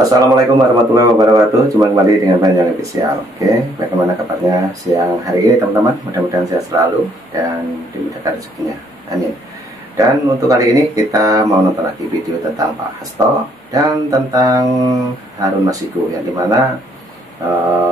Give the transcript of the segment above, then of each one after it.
Assalamualaikum warahmatullahi wabarakatuh. Jumpa kembali dengan Panjang Official. Oke, bagaimana kabarnya siang hari ini teman-teman? Mudah-mudahan sehat selalu dan dimudahkan rezekinya. Amin. Dan untuk kali ini kita mau nonton lagi video tentang Pak Hasto dan tentang Harun Masiku, yang dimana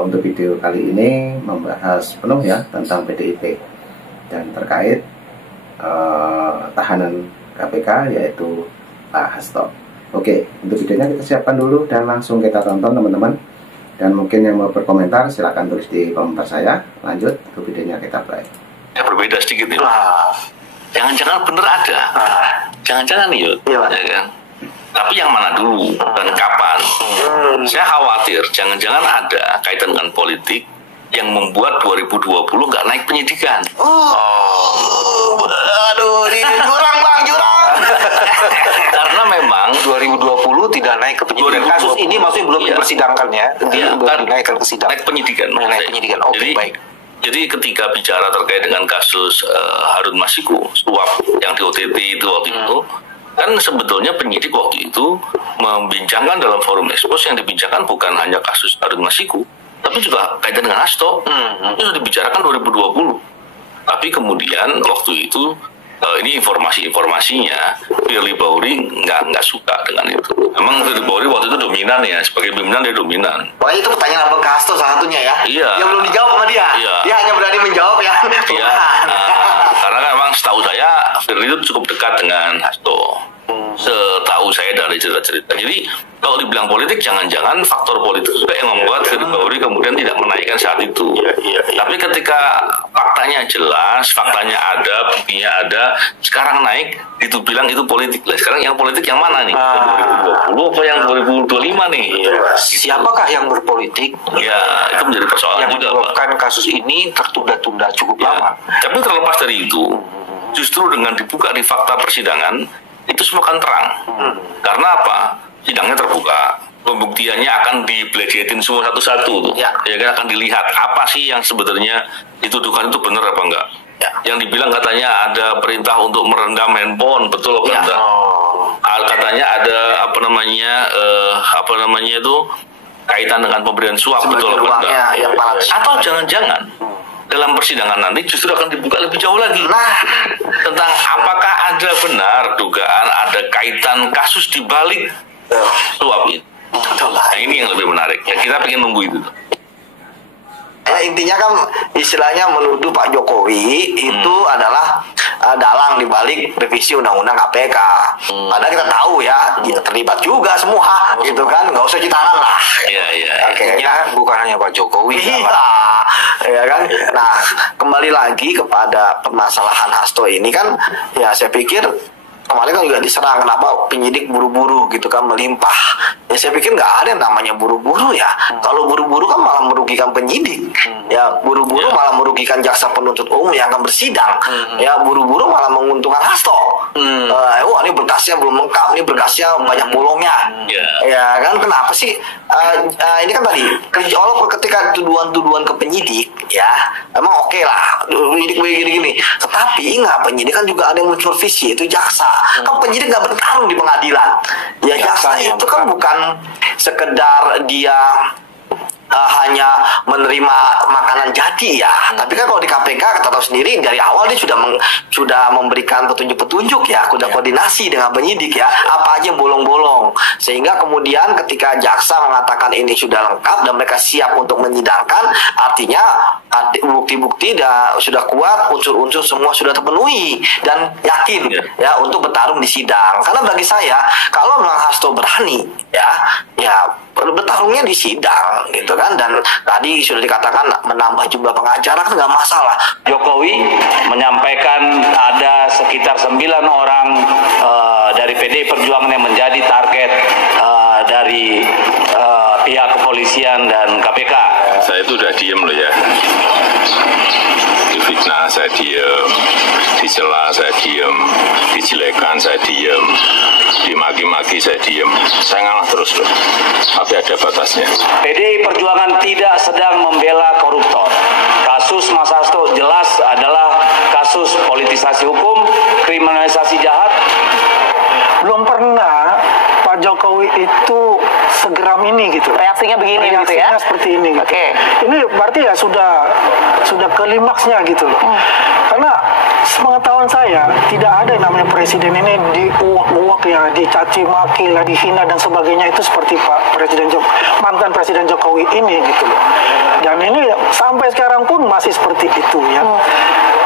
untuk video kali ini membahas penuh ya tentang PDIP dan terkait tahanan KPK yaitu Pak Hasto. Oke, untuk videonya kita siapkan dulu dan langsung kita tonton teman-teman. Dan mungkin yang mau berkomentar silahkan tulis di komentar saya. Lanjut ke videonya, kita play. Ya berbeda sedikit ya. Jangan-jangan bener ada. Jangan-jangan ya kan. Tapi yang mana dulu dan kapan? Saya khawatir jangan-jangan ada kaitan dengan politik yang membuat 2020 nggak naik penyidikan. Aduh, ini jurang bang, jurang. Karena memang 2020 tidak naik ke penyidikan. Kasus ini maksudnya belum dipersidangkan ya? Belum dinaikkan ke sidang. Naik penyidikan. Naik penyidikan. Oke, baik. Jadi ketika bicara terkait dengan kasus Harun Masiku, suap yang di OTT itu waktu itu, kan sebetulnya penyidik waktu itu membincangkan dalam forum expose, yang dibincangkan bukan hanya kasus Harun Masiku, tapi juga kaitan dengan Hasto. Itu sudah dibicarakan 2020. Tapi kemudian waktu itu ini informasinya Firly Bahuri nggak suka dengan itu. Memang Firly Bahuri waktu itu dominan ya, sebagai pimpinan dia dominan. Wah, itu pertanyaan Abang Hasto salah satunya ya? Iya. Yang belum dijawab sama dia? Iya. Dia hanya berani menjawab ya? Iya. Karena memang setahu saya Firly itu cukup dekat dengan Hasto. Setahu saya dari cerita-cerita. Jadi kalau dibilang politik, jangan-jangan faktor politik juga yang membuat Firly Bahuri kemudian tidak menaikkan saat itu. Tapi ketika faktanya jelas, faktanya ada, buktinya ada, sekarang naik, itu bilang itu politik lah. Sekarang yang politik yang mana nih? 2020 apa yang 2025 nih? Siapakah yang berpolitik? Ya, itu menjadi persoalan yang juga, menyebabkan kasus ini tertunda-tunda cukup lama. Tapi terlepas dari itu, justru dengan dibuka di fakta persidangan, itu semua kan terang. Karena apa? Sidangnya terbuka, pembuktiannya akan dibelejetin semua satu-satu tuh. Ya kan, akan dilihat apa sih yang sebetulnya dituduhkan itu benar apa enggak. Yang dibilang katanya ada perintah untuk merendam handphone, betul apa enggak? Katanya ada apa namanya itu kaitan dengan pemberian suap, betul apa enggak? Atau jangan-jangan dalam persidangan nanti justru akan dibuka lebih jauh lagi tentang apakah ada benar dugaan ada kaitan kasus di balik suap itu. Nah, ini yang lebih menarik. Ya, kita pengen nunggu itu. Intinya kan istilahnya menuduh Pak Jokowi itu adalah dalang di balik revisi Undang-Undang KPK. Padahal kita tahu ya, dia terlibat juga semua, gitu kan, nggak usah cuci tangan lah. Iya. Akhirnya bukan hanya Pak Jokowi. Ya kan. Nah, kembali lagi kepada permasalahan Hasto ini kan, ya saya pikir kemarin kan juga diserang, kenapa penyidik buru-buru gitu kan, melimpah. Ya saya pikir nggak ada yang namanya buru-buru ya. Kalau buru-buru kan malah merugikan penyidik. Ya buru-buru malah merugikan jaksa penuntut umum yang akan bersidang. Ya buru-buru malah menguntungkan Hasto. Wah, ini berkasnya belum lengkap, ini berkasnya banyak bolongnya. Ya kan, kenapa sih? Ini kan tadi walaupun ketika tuduhan-tuduhan ke penyidik ya emang oke lah, penyidik begini-gini. Tetapi ingat, penyidik kan juga ada yang mensupervisi, itu jaksa. Kan penyidik nggak bertarung di pengadilan. Ya jaksa itu kan bukan sekedar dia hanya menerima makanan jadi ya. Tapi kan kalau di KPK kita tahu sendiri dari awal dia sudah memberikan petunjuk-petunjuk ya, sudah koordinasi dengan penyidik ya, apa aja yang bolong-bolong. Sehingga kemudian ketika jaksa mengatakan ini sudah lengkap dan mereka siap untuk menyidangkan, artinya bukti-bukti sudah kuat, unsur-unsur semua sudah terpenuhi dan yakin ya untuk bertarung di sidang. Karena bagi saya kalau memang Hasto berani ya bertarungnya di sidang gitu kan. Dan tadi sudah dikatakan menambah jumlah pengacara kan nggak masalah. Jokowi menyampaikan ada sekitar 9 orang dari PDI Perjuangan yang menjadi target dari pihak kepolisian dan KPK. Saya itu udah diem loh ya. Difitnah saya diem, dicela saya diem, dijelekan saya diem, dimaki-maki saya diem. Saya ngalah terus loh. Tapi ada batasnya. PDI Perjuangan tidak sedang membela koruptor. Kasus Mas Hasto jelas adalah kasus politisasi hukum, kriminalisasi jahat. Belum pernah Pak Jokowi itu segera semacam ini gitu. Reaksinya begini gitu ya? Reaksinya seperti ini gitu. Oke. Ini berarti ya sudah klimaksnya gitu loh. Karena sepengetahuan saya tidak ada yang namanya presiden ini diuak-uak ya, dicaci maki lah, dihina dan sebagainya itu seperti mantan Presiden Jokowi ini gitu loh. Dan ini sampai sekarang pun masih seperti itu ya.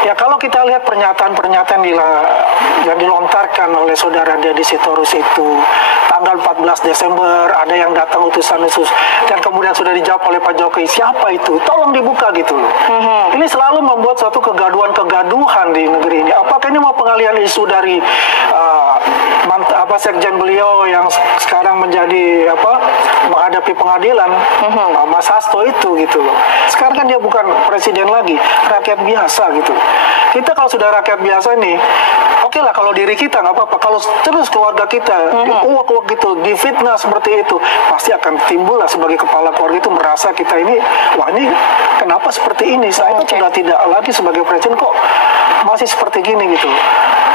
Ya kalau kita lihat pernyataan-pernyataan yang dilontarkan oleh saudara Deddy Sitorus itu tanggal 14 Desember ada yang datang utusan khusus dan kemudian sudah dijawab oleh Pak Jokowi, siapa itu? Tolong dibuka gitu loh. Ini selalu membuat suatu kegaduhan di negeri ini. Apakah ini mau pengalihan isu dari sekjen beliau yang sekarang menjadi menghadapi pengadilan, Mas Hasto itu gitu loh. Sekarang kan dia bukan presiden lagi, rakyat biasa gitu. Kita kalau sudah rakyat biasa nih, oke lah kalau diri kita nggak apa-apa. Kalau terus keluarga kita diuak-uak gitu, difitnah seperti itu, pasti akan timbul lah sebagai kepala keluarga itu merasa kita ini, wah ini kenapa seperti ini? Saya kan sudah tidak lagi sebagai presiden kok masih seperti gini gitu.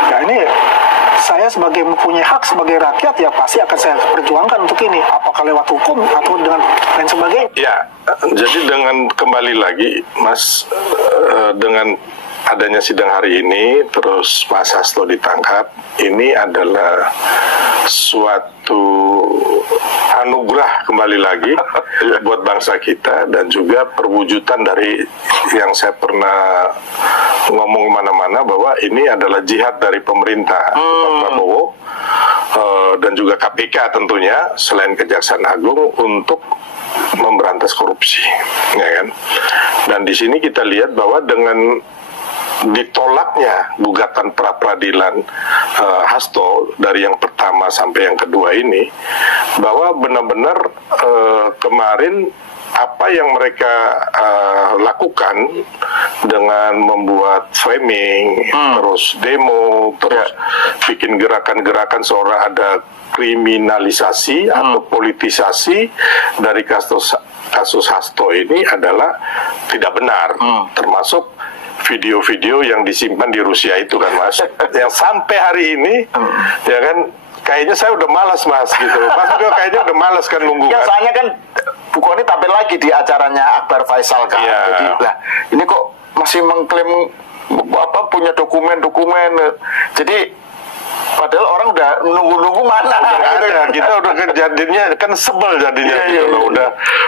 Ya ini saya sebagai mempunyai hak sebagai rakyat ya pasti akan saya perjuangkan untuk ini, apakah lewat hukum atau dengan lain sebagainya. Ya, jadi dengan kembali lagi Mas, dengan adanya sidang hari ini, terus Mas Hasto ditangkap, ini adalah suatu anugerah kembali lagi buat bangsa kita dan juga perwujudan dari yang saya pernah ngomong mana-mana bahwa ini adalah jihad dari pemerintah Pak Prabowo dan juga KPK tentunya selain Kejaksaan Agung untuk memberantas korupsi, ya kan? Dan di sini kita lihat bahwa dengan ditolaknya gugatan pra-peradilan Hasto dari yang pertama sampai yang kedua ini, bahwa benar-benar kemarin apa yang mereka lakukan dengan membuat framing, terus demo, terus bikin gerakan-gerakan seolah ada kriminalisasi atau politisasi dari kasus Hasto ini adalah tidak benar, termasuk video-video yang disimpan di Rusia itu kan Mas, yang sampai hari ini ya kan kayaknya saya udah malas Mas gitu. Mas juga kayaknya udah malas kan nunggu Ya kan. soalnya kan Bu Kony tampil lagi di acaranya Akbar Faisal kan. Ya. Jadi lah ini kok masih mengklaim punya dokumen-dokumen. Jadi padahal orang udah nunggu-nunggu mana Udah ada, kita udah kan jadinya kan sebel jadinya gitu loh.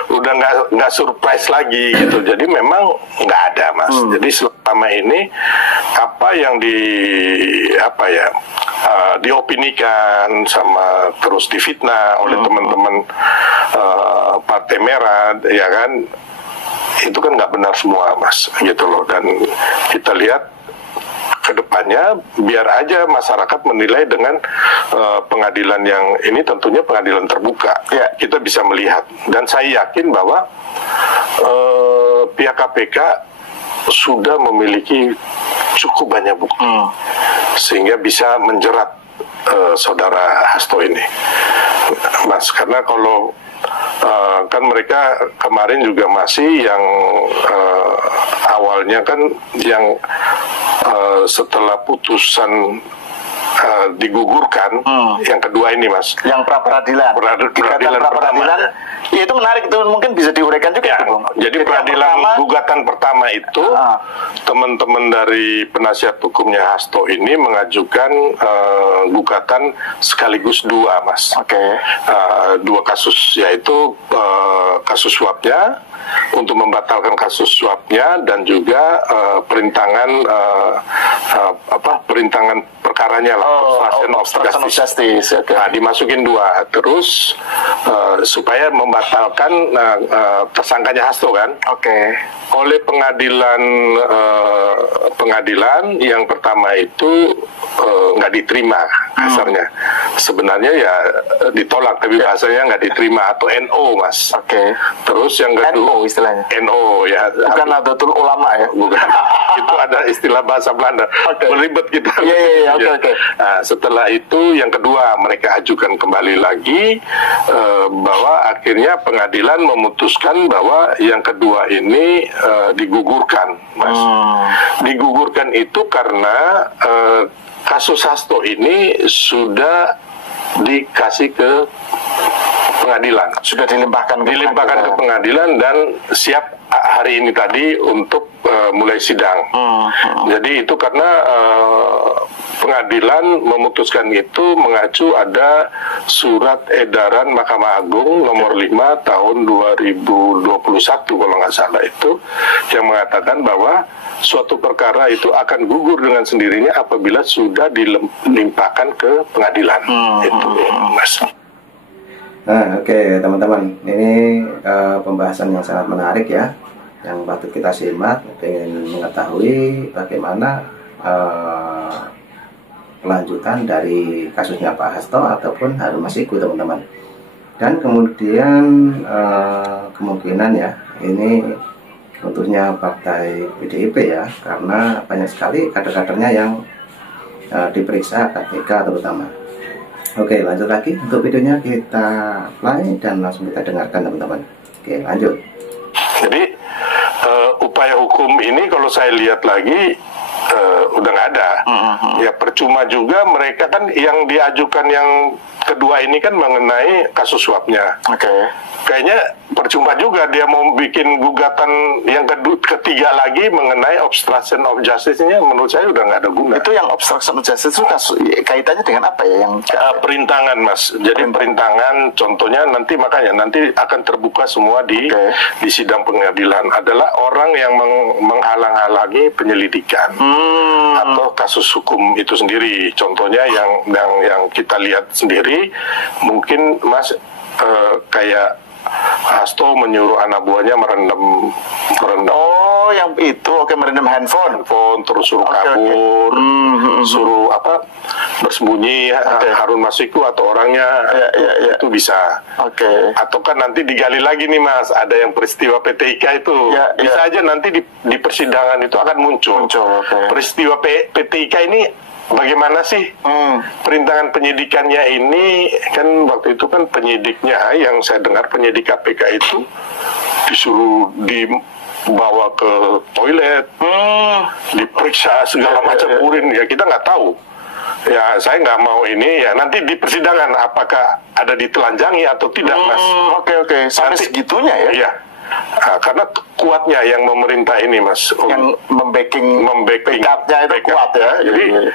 Udah nggak surprise lagi gitu. Jadi memang nggak ada Mas. Jadi selama ini apa yang diopinikan sama terus difitnah oleh teman-teman Partai Merah ya kan, itu kan nggak benar semua Mas gitu loh. Dan kita lihat kedepannya biar aja masyarakat menilai dengan pengadilan yang ini tentunya pengadilan terbuka ya, kita bisa melihat. Dan saya yakin bahwa pihak KPK sudah memiliki cukup banyak bukti sehingga bisa menjerat saudara Hasto ini Mas, karena kalau kan mereka kemarin juga masih yang awalnya kan yang setelah putusan digugurkan yang kedua ini Mas, yang pra-peradilan peradilan ya itu menarik, itu mungkin bisa diuraikan juga ya, itu, Bung. jadi peradilan gugatan pertama itu teman-teman dari penasihat hukumnya Hasto ini mengajukan gugatan sekaligus dua Mas. Dua kasus, yaitu kasus suapnya untuk membatalkan kasus suapnya dan juga perintangan perkaranya lah, obstruction of justice. Nah, dimasukin dua terus supaya membatalkan tersangkanya Hasto kan. Oleh pengadilan yang pertama itu nggak diterima kasarnya. Sebenarnya ya ditolak, tapi bahasanya nggak diterima atau NO Mas. Terus yang kedua istilahnya NO ya, bukan Nahdlatul Ulama ya, bukan. Itu ada istilah bahasa Belanda. Beribet kita. Nah, setelah itu yang kedua mereka ajukan kembali lagi bahwa akhirnya pengadilan memutuskan bahwa yang kedua ini digugurkan Mas. Digugurkan itu karena kasus Hasto ini sudah dikasih ke pengadilan. Sudah dilimpahkan ke pengadilan dan siap hari ini tadi untuk mulai sidang. Jadi itu karena pengadilan memutuskan itu mengacu ada surat edaran Mahkamah Agung nomor 5 tahun 2021 kalau nggak salah itu yang mengatakan bahwa suatu perkara itu akan gugur dengan sendirinya apabila sudah dilimpahkan ke pengadilan. Itu, Mas. Nah, oke, teman-teman, ini pembahasan yang sangat menarik ya, yang patut kita simak. Ingin mengetahui bagaimana kelanjutan dari kasusnya Pak Hasto ataupun Harun Masiku, teman-teman. Dan kemudian kemungkinan ya, ini tentunya partai PDIP ya, karena banyak sekali kader-kadernya yang diperiksa KPK terutama. Oke, lanjut lagi untuk videonya, kita play dan langsung kita dengarkan, teman-teman. Oke, lanjut. Jadi upaya hukum ini kalau saya lihat lagi udah nggak ada. Ya percuma juga, mereka kan yang diajukan yang kedua ini kan mengenai kasus suapnya. Kayaknya percuma juga dia mau bikin gugatan yang ketiga lagi mengenai obstruction of justice-nya, menurut saya udah nggak ada guna. Itu yang obstruction of justice itu kaitannya dengan apa ya? Yang perintangan, Mas. Jadi perintangan, contohnya nanti akan terbuka semua di sidang pengadilan adalah orang yang menghalang-halangi penyelidikan atau kasus hukum itu sendiri. Contohnya yang kita lihat sendiri, mungkin Mas kayak Hasto menyuruh anak buahnya merendam. Oh, yang itu, merendam handphone, terus suruh kabur, suruh bersembunyi. Harun Masiku atau orangnya itu bisa. Atau kan nanti digali lagi nih, Mas, ada yang peristiwa PT IKA itu, bisa aja nanti di persidangan itu akan muncul. Peristiwa PT IKA ini bagaimana sih perintangan penyidikannya ini? Kan waktu itu kan penyidiknya, yang saya dengar penyidik KPK itu disuruh dibawa ke toilet, diperiksa segala macam urin, ya kita nggak tahu. Ya saya nggak mau ini ya, nanti di persidangan apakah ada ditelanjangi atau tidak, Mas. Sampai segitunya ya? Iya. Nah, karena kuatnya yang memerintah ini, Mas, yang membacking backupnya itu kuat ya. Jadi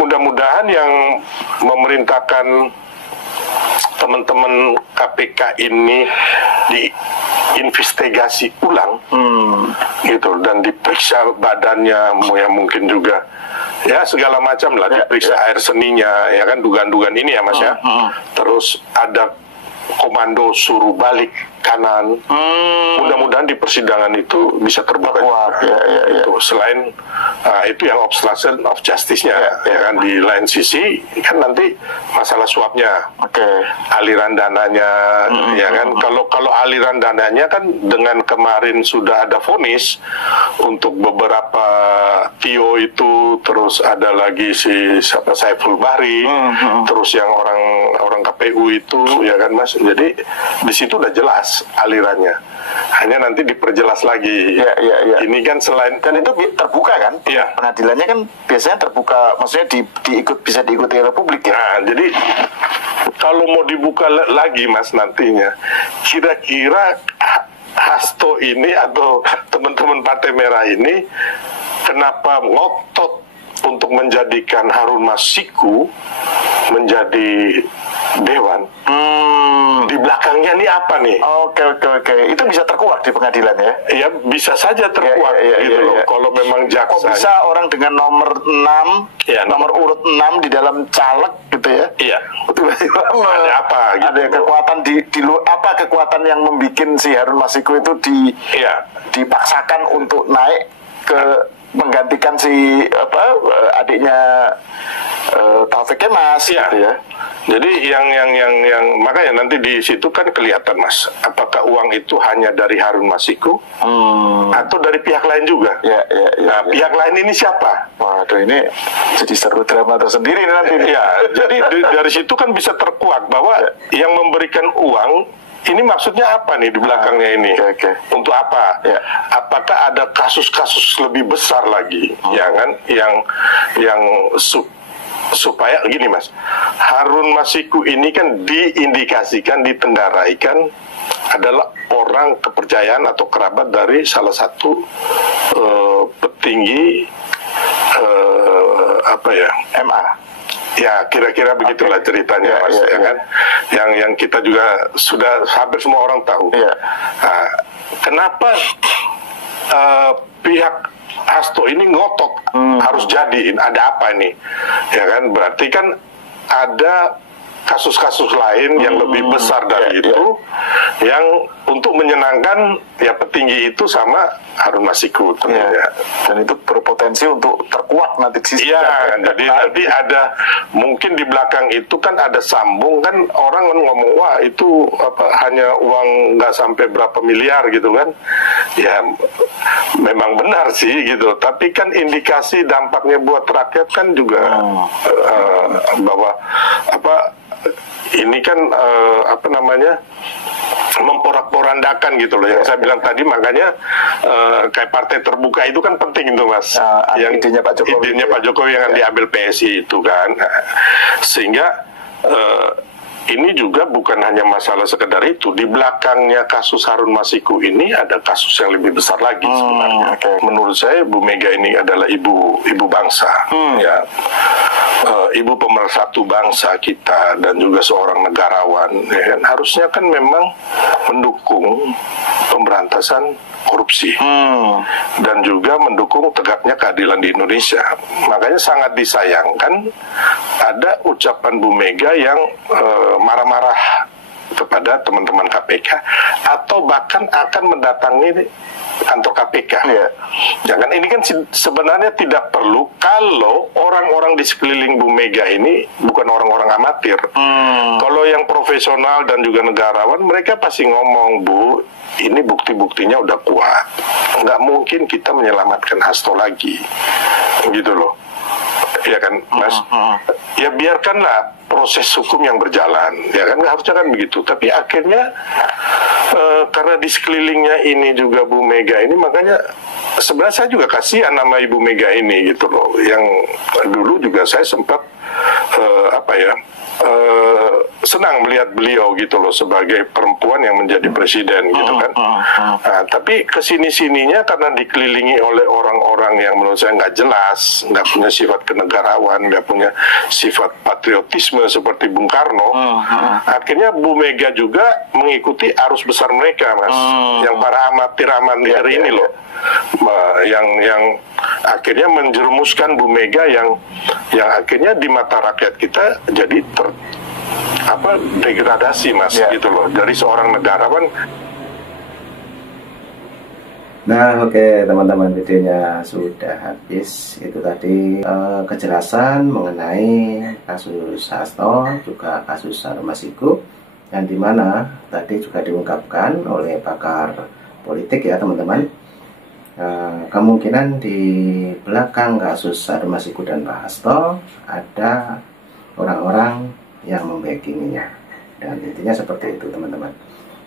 mudah-mudahan yang memerintahkan teman-teman KPK ini diinvestigasi ulang, gitu, dan diperiksa badannya, ya mungkin juga ya segala macam lah, diperiksa air seninya, ya kan, dugaan-dugaan ini ya, Mas ya. Terus ada komando suruh balik kanan. Mudah-mudahan di persidangan itu bisa terbuka. Itu selain itu yang obstruction of justice-nya, ya kan. Di lain sisi kan nanti masalah suapnya, aliran dananya, ya kan. Kalau aliran dananya kan dengan kemarin sudah ada vonis untuk beberapa Tio itu, terus ada lagi si Saiful Bahri, terus yang orang KPU itu, ya kan, Mas. Jadi di situ udah jelas alirannya, hanya nanti diperjelas lagi. Ini kan selain, dan itu terbuka kan? Pengadilannya kan biasanya terbuka, maksudnya bisa diikuti oleh publik ya. Nah, jadi kalau mau dibuka lagi, Mas, nantinya kira-kira Hasto ini atau teman-teman Partai Merah ini kenapa ngotot untuk menjadikan Harun Masiku menjadi dewan? Di belakangnya nih apa nih? Itu bisa terkuak di pengadilan ya? Ya bisa saja terkuak gitu loh. Kalau memang jaksa. Kok bisa orang dengan nomor 6, nomor urut 6 di dalam caleg gitu ya? Tiba-tiba ada apa? Gitu. Ada kekuatan di apa kekuatan yang membuat si Harun Masiku itu dipaksakan untuk naik ke menggantikan si adiknya Taufik Kemas gitu ya. Jadi yang makanya nanti di situ kan kelihatan, Mas, apakah uang itu hanya dari Harun Masiku atau dari pihak lain juga. Pihak lain ini siapa? Waduh, ini jadi seru drama tersendiri nanti. Jadi dari situ kan bisa terkuak bahwa yang memberikan uang ini maksudnya apa nih di belakangnya ini? Untuk apa? Apakah ada kasus-kasus lebih besar lagi, ya kan? Yang supaya gini, Mas, Harun Masiku ini kan diindikasikan, ditengaraikan adalah orang kepercayaan atau kerabat dari salah satu petinggi MA. Ya, kira-kira begitulah ceritanya, Mas, ya kan? Yang kita juga sudah hampir semua orang tahu. Nah, kenapa pihak Hasto ini ngotot harus jadiin? Ada apa ini? Ya kan? Berarti kan ada kasus-kasus lain yang lebih besar dari itu, yang untuk menyenangkan ya petinggi itu sama Harun Masiku tentunya. Dan itu berpotensi untuk terkuat nanti. Iya, jadi nanti ada mungkin di belakang itu kan ada sambung, kan orang kan ngomong wah itu hanya uang nggak sampai berapa miliar gitu kan. Ya memang benar sih gitu, tapi kan indikasi dampaknya buat rakyat kan juga bahwa ini kan memporak-porandakan gitu loh, yang saya bilang tadi. Makanya kayak partai terbuka itu kan penting itu, Mas, yang idenya Pak Jokowi yang diambil PSI itu kan. Sehingga ini juga bukan hanya masalah sekedar itu. Di belakangnya kasus Harun Masiku ini ada kasus yang lebih besar lagi sebenarnya. Menurut saya Bu Mega ini adalah ibu bangsa, ya, ibu pemersatu bangsa kita, dan juga seorang negarawan. Ya, harusnya kan memang mendukung pemberantasan korupsi dan juga mendukung tegaknya keadilan di Indonesia. Makanya sangat disayangkan ada ucapan Bu Mega yang marah-marah kepada teman-teman KPK atau bahkan akan mendatangi kantor KPK. Ya kan, ini kan sebenarnya tidak perlu kalau orang-orang di sekeliling Bu Mega ini bukan orang-orang amatir. Kalau yang profesional dan juga negarawan, mereka pasti ngomong, Bu, ini bukti-buktinya udah kuat, nggak mungkin kita menyelamatkan Hasto lagi, gitu loh. Ya kan, Mas? Ya biarkanlah proses hukum yang berjalan, ya kan, harusnya kan begitu. Tapi akhirnya karena di sekelilingnya ini juga Bu Mega ini, makanya sebenarnya saya juga kasihan nama Ibu Mega ini gitu loh. Yang dulu juga saya sempat senang melihat beliau gitu loh sebagai perempuan yang menjadi presiden gitu kan. Nah, tapi kesini-sininya karena dikelilingi oleh orang-orang yang menurut saya nggak jelas, nggak punya sifat kenegarawan, nggak punya sifat patriotisme seperti Bung Karno, akhirnya Bu Mega juga mengikuti arus besar mereka, Mas, yang para amatir ini loh, yang akhirnya menjerumuskan Bu Mega yang akhirnya di mata rakyat kita jadi degradasi, Mas, gitu loh, dari seorang negarawan. Nah, oke, teman-teman, videonya sudah habis. Itu tadi kejelasan mengenai kasus Hasto, juga kasus Harun Masiku, yang dimana tadi juga diungkapkan oleh pakar politik ya, teman-teman. Kemungkinan di belakang kasus Harun Masiku dan Pak Hasto ada orang-orang yang membackinginya, dan intinya seperti itu, teman-teman.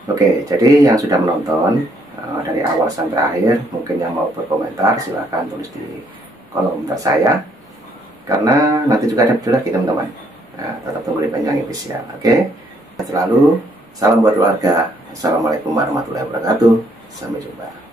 Oke, jadi yang sudah menonton dari awal sampai akhir, mungkin yang mau berkomentar silahkan tulis di kolom komentar saya, karena nanti juga ada video lagi, teman-teman. Nah, tetap tunggu di Panjang Official. Oke, selalu salam buat keluarga. Assalamualaikum warahmatullahi wabarakatuh. Sampai jumpa.